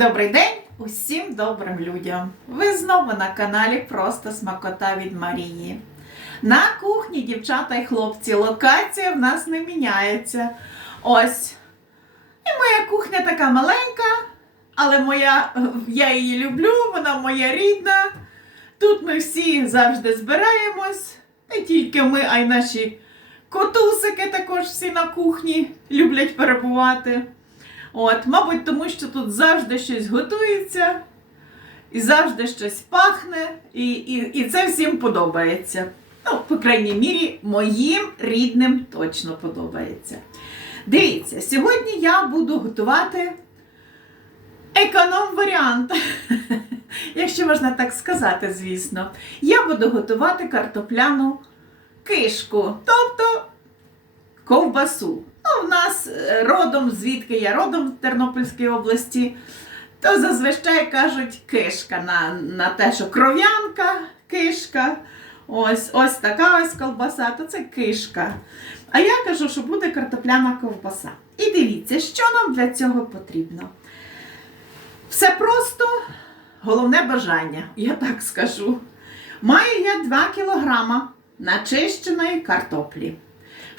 Добрий день усім добрим людям! Ви знову на каналі Просто Смакота від Марії. На кухні, дівчата і хлопці, локація в нас не міняється. Ось. І моя кухня така маленька, але моя, я її люблю, вона моя рідна. Тут ми всі завжди збираємось. Не тільки ми, а й наші котусики також всі на кухні люблять перебувати. От, мабуть, тому що тут завжди щось готується, і завжди щось пахне, і, і, і це всім подобається. Ну, по крайній мірі, моїм рідним точно подобається. Дивіться, сьогодні я буду готувати економ-варіант. Якщо можна так сказати, звісно. Я буду готувати картопляну кишку, тобто ковбасу. Ну, в нас е, родом, звідки я родом з Тернопільської області, то зазвичай кажуть кишка на, на те, що кров'янка, кишка. Ось ось така ось ковбаса, то це кишка. А я кажу, що буде картопляна ковбаса. І дивіться, що нам для цього потрібно. Все просто, головне бажання, я так скажу. Маю я 2 кілограма начищеної картоплі.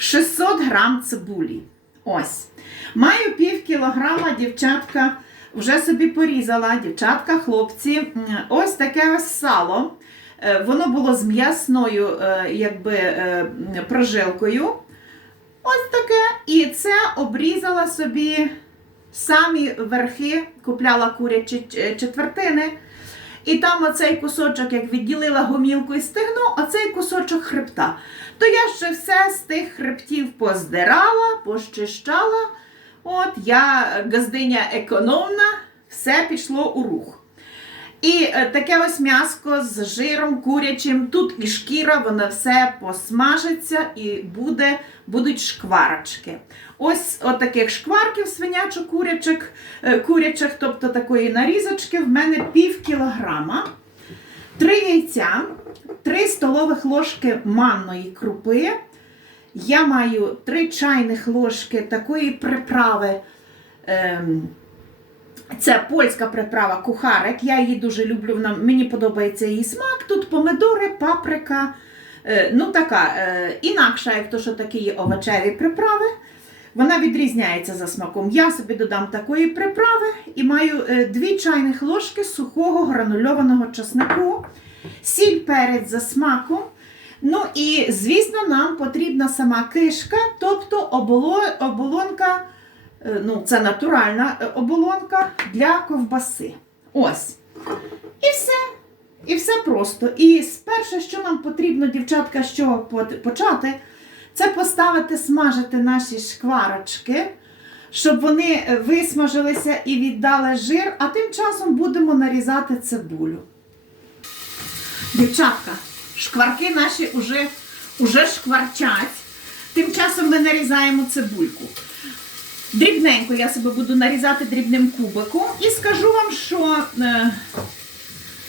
600 грам цибулі. Ось. Маю пів кілограма, дівчатка вже собі порізала, дівчатка, хлопці. Ось таке ось сало. Е, Воно було з м'ясною е, якби, е, прожилкою. Ось таке. І це обрізала собі самі верхи, купляла курячі четвертини. І там оцей кусочок, як відділила гомілку і стегно, оцей кусочок хребта. То я ще все з тих хребтів поздирала, пощищала. От я газдиня економна, все пішло у рух. І е, таке ось м'яско з жиром курячим, тут і шкіра, воно все посмажиться і буде, будуть шкварочки. Ось от шкварків свинячо-курячих, е, курячих, тобто такої нарізочки, в мене пів кілограма. Три яйця, 3 столових ложки манної крупи. Я маю 3 чайних ложки такої приправи. Ем, це польська приправа кухарик. Я її дуже люблю. Вона, мені подобається її смак. Тут помидори, паприка. Е, ну така е, інакша, як то, що такі овочеві приправи. Вона відрізняється за смаком. Я собі додам такої приправи і маю 2 чайних ложки сухого гранульованого чеснику, сіль перець за смаком. Ну і, звісно, нам потрібна сама кишка, тобто оболонка, е, ну, це натуральна е, оболонка для ковбаси. Ось. І все. І все просто. І перше, що нам потрібно, дівчатка, що почати, це поставити смажити наші шкварочки, щоб вони е, висмажилися і віддали жир, а тим часом будемо нарізати цибулю. Дівчатка, шкварки наші вже, уже шкварчать. Тим часом ми нарізаємо цибульку. Дрібненько я себе буду нарізати дрібним кубиком і скажу вам, що е,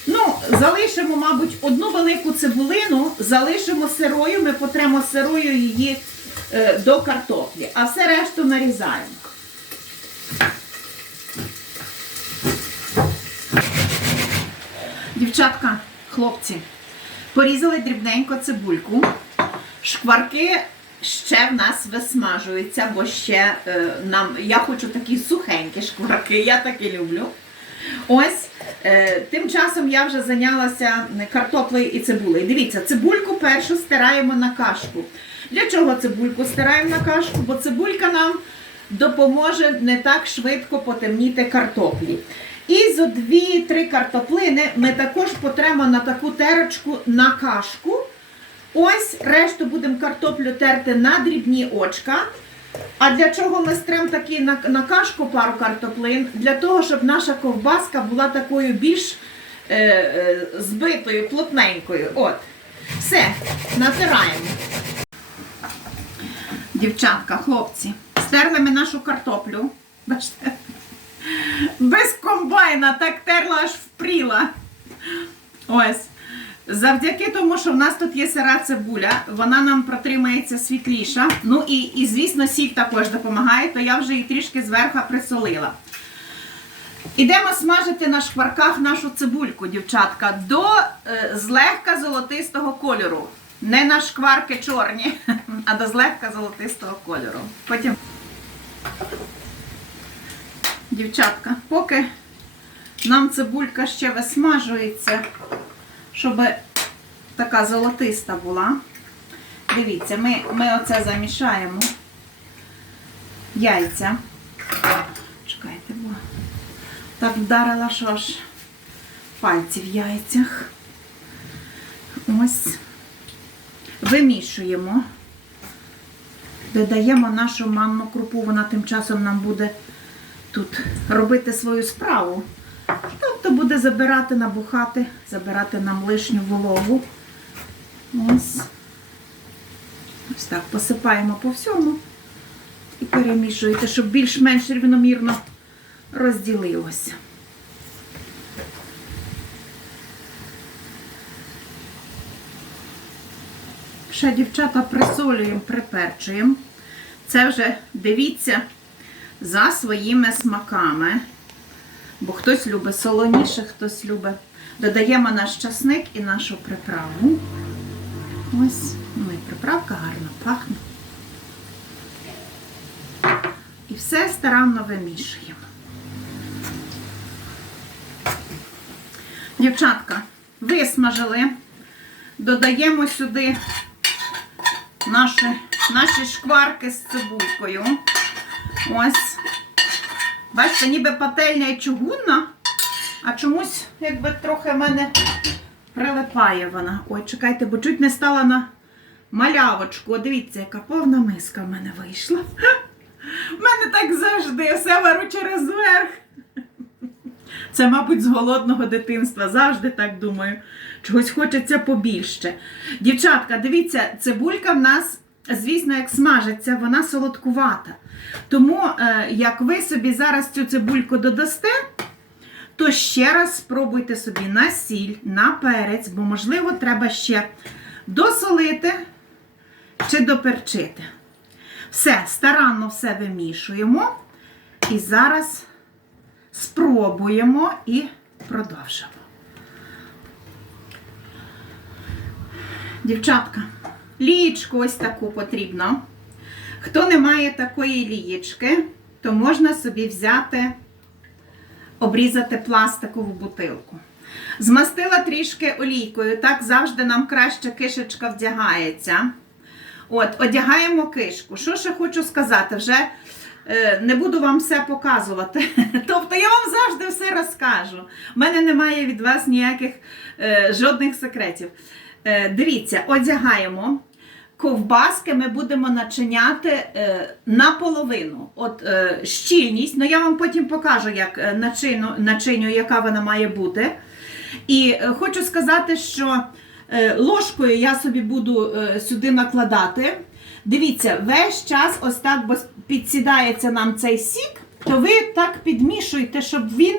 ну, залишимо, мабуть, одну велику цибулину, залишимо сирою, ми потремо сирою її е, до картоплі, а все решту нарізаємо. Дівчатка, хлопці, порізали дрібненько цибульку. Шкварки ще в нас висмажуються, бо ще е, нам, я хочу такі сухенькі шкварки, я такі люблю. Ось, е, тим часом я вже зайнялася картоплею і цибулею. Дивіться, цибульку першу стираємо на кашку. Для чого цибульку стираємо на кашку? Бо цибулька нам допоможе не так швидко потемніти картоплі. І за 2-3 картоплини ми також потремо на таку терочку на кашку. Ось решту будемо картоплю терти на дрібні очка. А для чого ми стрем такі на, на кашку пару картоплин? Для того, щоб наша ковбаска була такою більш е, е, збитою, плотненькою. От. Все, натираємо. Дівчатка, хлопці, стерли ми нашу картоплю. Бачите? Без комбайна так терла аж впріла. Ось. Завдяки тому, що в нас тут є сира цибуля, вона нам протримається світліша. Ну і, і звісно, сіль також допомагає, то я вже її трішки зверху присолила. Ідемо смажити на шкварках нашу цибульку, дівчатка, до е, злегка золотистого кольору. Не на шкварки чорні, а до злегка золотистого кольору. Потім, дівчатка, поки нам цибулька ще висмажується, щоб така золотиста була. Дивіться, ми, ми оце замішаємо. Яйця. Чекайте, бо так вдарила, що аж пальці в яйцях. Ось. Вимішуємо. Додаємо нашу манну крупу, вона тим часом нам буде тут робити свою справу. Тобто буде забирати, набухати, забирати нам лишню вологу. Ось. Ось так посипаємо по всьому і перемішуєте, щоб більш-менш рівномірно розділилося. Ще дівчата присолюємо, приперчуємо. Це вже дивіться за своїми смаками. Бо хтось любить солоніше, хтось любить. Додаємо наш часник і нашу приправу. Ось, ну і приправка гарно пахне. І все старанно вимішуємо. Дівчатка, висмажили, додаємо сюди наші, наші шкварки з цибулькою. Ось. Бачите, ніби пательня і чугунна, а чомусь, якби трохи в мене прилипає вона. Ой, чекайте, бо чуть не стала на малявочку. Дивіться, яка повна миска в мене вийшла. У мене так завжди все вару через верх. Це, мабуть, з голодного дитинства. Завжди так думаю. Чогось хочеться побільше. Дівчатка, дивіться, цибулька в нас, звісно, як смажиться, вона солодкувата. Тому, е, як ви собі зараз цю цибульку додасте, то ще раз спробуйте собі на сіль, на перець, бо, можливо, треба ще досолити чи доперчити. Все, старанно все вимішуємо. І зараз спробуємо і продовжимо. Дівчатка, лієчку ось таку потрібно. Хто не має такої лієчки, то можна собі взяти, обрізати пластикову бутилку. Змастила трішки олійкою, так завжди нам краще кишечка вдягається. От, одягаємо кишку. Що ще хочу сказати? Вже е, не буду вам все показувати. Тобто я вам завжди все розкажу. У мене немає від вас ніяких е, жодних секретів. Е, дивіться, одягаємо. Ковбаски ми будемо начиняти е, наполовину. От е, щільність, ну я вам потім покажу, як е, начину, начиню, яка вона має бути. І хочу сказати, що ложкою я собі буду сюди накладати. Дивіться, весь час ось так бо підсідається нам цей сік, то ви так підмішуєте, щоб він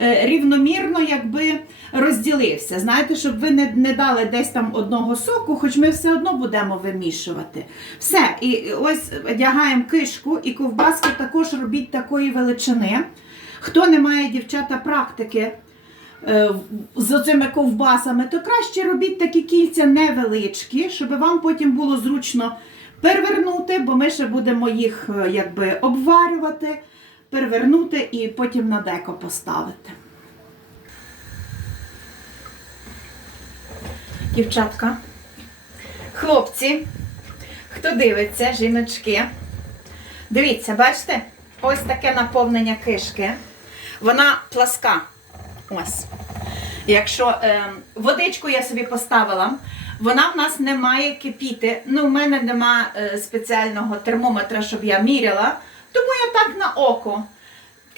рівномірно якби розділився. Знаєте, щоб ви не, не дали десь там одного соку, хоч ми все одно будемо вимішувати. Все, і ось одягаємо кишку, і ковбаски також робіть такої величини. Хто не має дівчата практики е, з цими ковбасами, то краще робіть такі кільця невеличкі, щоб вам потім було зручно перевернути, бо ми ще будемо їх е, якби обварювати, перевернути і потім на деко поставити. Дівчатка, хлопці, хто дивиться, жіночки, дивіться, бачите, ось таке наповнення кишки. Вона пласка. Ось. Якщо е, водичку я собі поставила, вона в нас не має кипіти. Ну, в мене нема е, спеціального термометра, щоб я міряла. Тому я так на око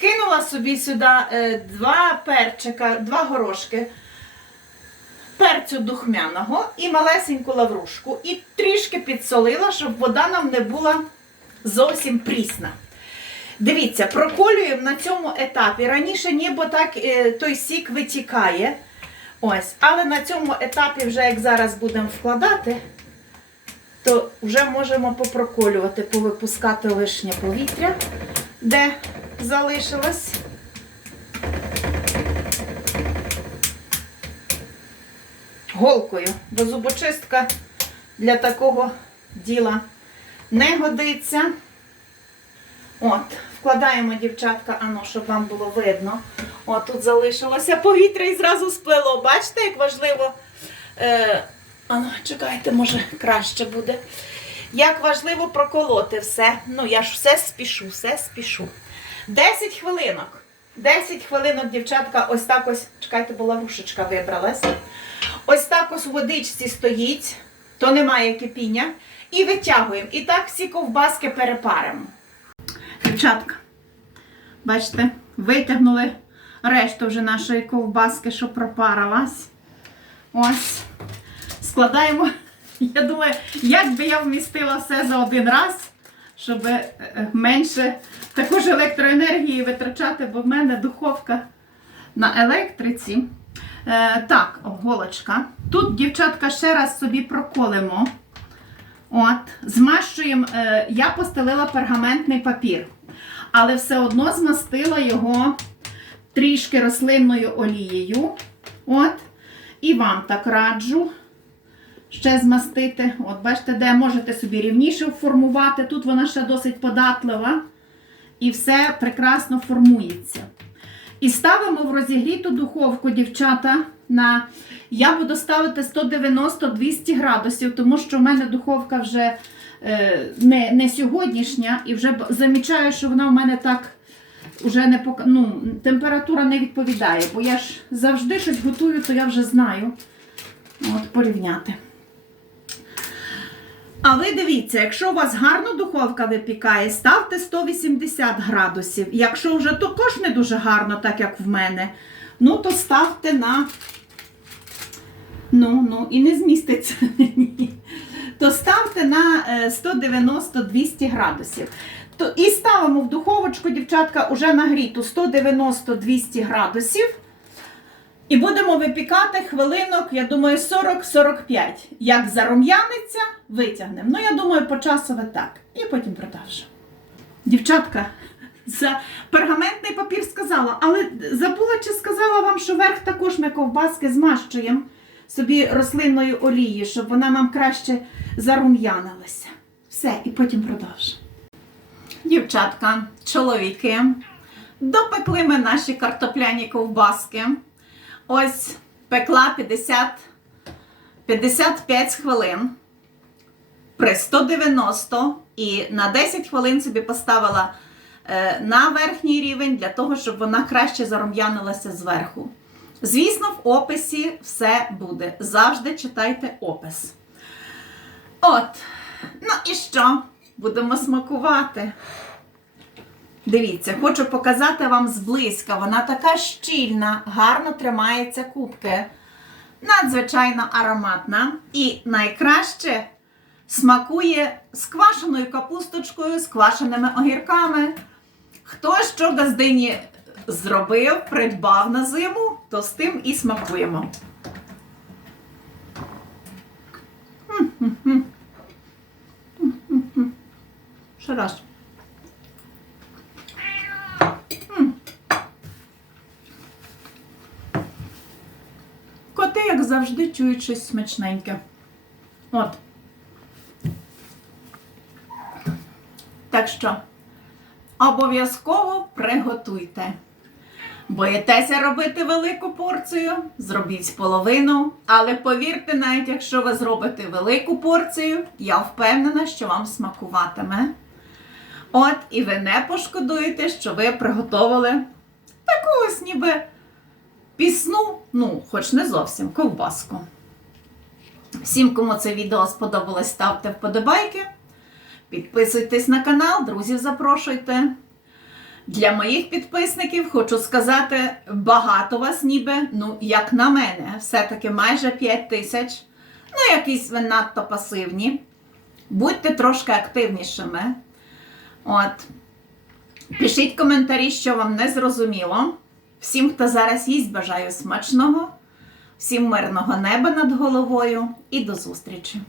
кинула собі сюди е, два перчика, два горошки, перцю духмяного і малесеньку лаврушку. І трішки підсолила, щоб вода нам не була зовсім прісна. Дивіться, проколюємо на цьому етапі. Раніше ніби так е, той сік витікає. Ось, але на цьому етапі, вже як зараз будемо вкладати, то вже можемо попроколювати, повипускати лишнє повітря, де залишилось. Голкою, бо зубочистка для такого діла не годиться. От, Вкладаємо, дівчатка, ано, щоб вам було видно. От, тут залишилося повітря і зразу сплило. Бачите, як важливо е, ано, чекайте, може краще буде. Як важливо проколоти все. Ну, я ж все спішу, все спішу. 10 хвилинок. 10 хвилинок, дівчатка, ось так ось, чекайте, бо лаврушечка вибралась. Ось так ось у водичці стоїть, то немає кипіння. І витягуємо. І так всі ковбаски перепаримо. Дівчатка, бачите, витягнули решту вже нашої ковбаски, що пропарилась. Ось. Складаємо. Я думаю, як би я вмістила все за один раз, щоб е, е, менше також електроенергії витрачати, бо в мене духовка на електриці. Е, так, голочка. Тут, дівчатка, ще раз собі проколимо. От, змащуємо, е, я постелила пергаментний папір, але все одно змастила його трішки рослинною олією. От, і вам так раджу ще змастити. От, бачите, де можете собі рівніше формувати. Тут вона ще досить податлива. І все прекрасно формується. І ставимо в розігріту духовку, дівчата, на я буду ставити 190-200 градусів, тому що в мене духовка вже е, не, не сьогоднішня, і вже замічаю, що вона в мене так вже не пок... ну, температура не відповідає, бо я ж завжди щось готую, то я вже знаю. От, порівняти. А ви дивіться, якщо у вас гарно духовка випікає, ставте 180 градусів. Якщо вже також не дуже гарно, так як в мене, ну то ставте на. Ну, ну, і не зміститься. То ставте на е, 190-200 градусів. То, і ставимо в духовочку, дівчатка, уже нагріту 190-200 градусів. І будемо випікати хвилинок, я думаю, 40-45. Як зарум'яниться, витягнемо. Ну, я думаю, по часове так. І потім продовжимо. Дівчатка, за пергаментний папір сказала, але забула, чи сказала вам, що верх також ми ковбаски змащуємо собі рослинною олією, щоб вона нам краще зарум'янилася. Все, і потім продовжимо. Дівчатка, чоловіки, допекли ми наші картопляні ковбаски. Ось пекла 50, 55 хвилин при 190 і на 10 хвилин собі поставила е, на верхній рівень для того, щоб вона краще зарум'янилася зверху. Звісно, в описі все буде. Завжди читайте опис. От. Ну і що? Будемо смакувати. Дивіться, хочу показати вам зблизька. Вона така щільна, гарно тримається кубки. Надзвичайно ароматна. І найкраще смакує з квашеною капусточкою, з квашеними огірками. Хто що газдині зробив, придбав на зиму, то з тим і смакуємо. Ще раз. Коти, як завжди, чують щось смачненьке. От. Так що обов'язково приготуйте. Боїтеся робити велику порцію, зробіть половину. Але повірте, навіть якщо ви зробите велику порцію, я впевнена, що вам смакуватиме. От, і ви не пошкодуєте, що ви приготували таку ось ніби пісну, ну, хоч не зовсім, ковбаску. Всім, кому це відео сподобалось, ставте вподобайки. Підписуйтесь на канал, друзів запрошуйте. Для моїх підписників хочу сказати, багато вас ніби, ну, як на мене, все-таки майже 5 тисяч. Ну, якісь ви надто пасивні. Будьте трошки активнішими. От. Пишіть коментарі, що вам не зрозуміло. Всім, хто зараз їсть, бажаю смачного, всім мирного неба над головою і до зустрічі!